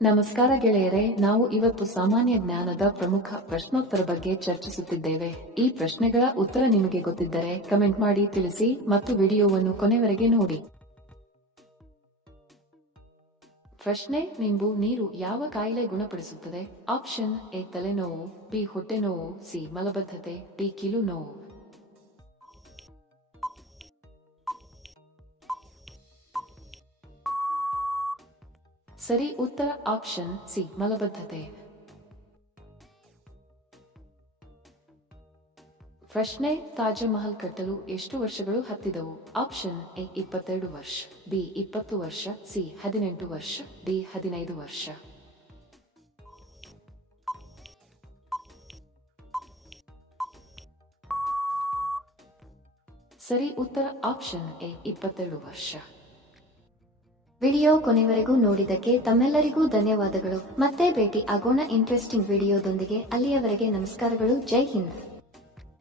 ನಮಸ್ಕಾರ ಗೆಳೆಯರೆ, ನಾವು ಇವತ್ತು ಸಾಮಾನ್ಯ ಜ್ಞಾನದ ಪ್ರಮುಖ ಪ್ರಶ್ನೋತ್ತರ ಬಗ್ಗೆ ಚರ್ಚಿಸುತ್ತಿದ್ದೇವೆ. ಈ ಪ್ರಶ್ನೆಗಳ ಉತ್ತರ ನಿಮಗೆ ಗೊತ್ತಿದ್ದರೆ ಕಮೆಂಟ್ ಮಾಡಿ ತಿಳಿಸಿ ಮತ್ತು ವಿಡಿಯೋವನ್ನು ಕೊನೆವರೆಗೆ ನೋಡಿ. ಪ್ರಶ್ನೆ: ನಿಂಬು ನೀರು ಯಾವ ಕಾಯಿಲೆ ಗುಣಪಡಿಸುತ್ತದೆ? ಆಪ್ಷನ್ ಎ ತಲೆನೋವು, ಬಿ ಹೊಟ್ಟೆ ನೋವು, ಸಿ ಮಲಬದ್ಧತೆ, ಡಿ ಕೀಲು ನೋವು. ಸರಿ ಉತ್ತರ ಆಪ್ಷನ್ ಸಿ ಮಲಬದ್ಧತೆ. ಪ್ರಶ್ನೆ: ತಾಜ್ ಮಹಲ್ ಕಟ್ಟಲು ಎಷ್ಟು ವರ್ಷಗಳು ಹತ್ತಿದವು? ಆಪ್ಷನ್ ಎ 22 ವರ್ಷ, ಬಿ 20 ವರ್ಷ, ಸಿ 18 ವರ್ಷ, ಡಿ 15 ವರ್ಷ. ಸರಿ ಉತ್ತರ ಆಪ್ಷನ್ ಎ 22 ವರ್ಷ. ವಿಡಿಯೋ ಕೊನೆವರೆಗೂ ನೋಡಿದ್ದಕ್ಕೆ ತಮ್ಮೆಲ್ಲರಿಗೂ ಧನ್ಯವಾದಗಳು. ಮತ್ತೆ ಭೇಟಿ ಆಗೋಣ ಇಂಟ್ರೆಸ್ಟಿಂಗ್ ವಿಡಿಯೋದೊಂದಿಗೆ. ಅಲ್ಲಿಯವರೆಗೆ ನಮಸ್ಕಾರಗಳು. ಜೈ ಹಿಂದ್.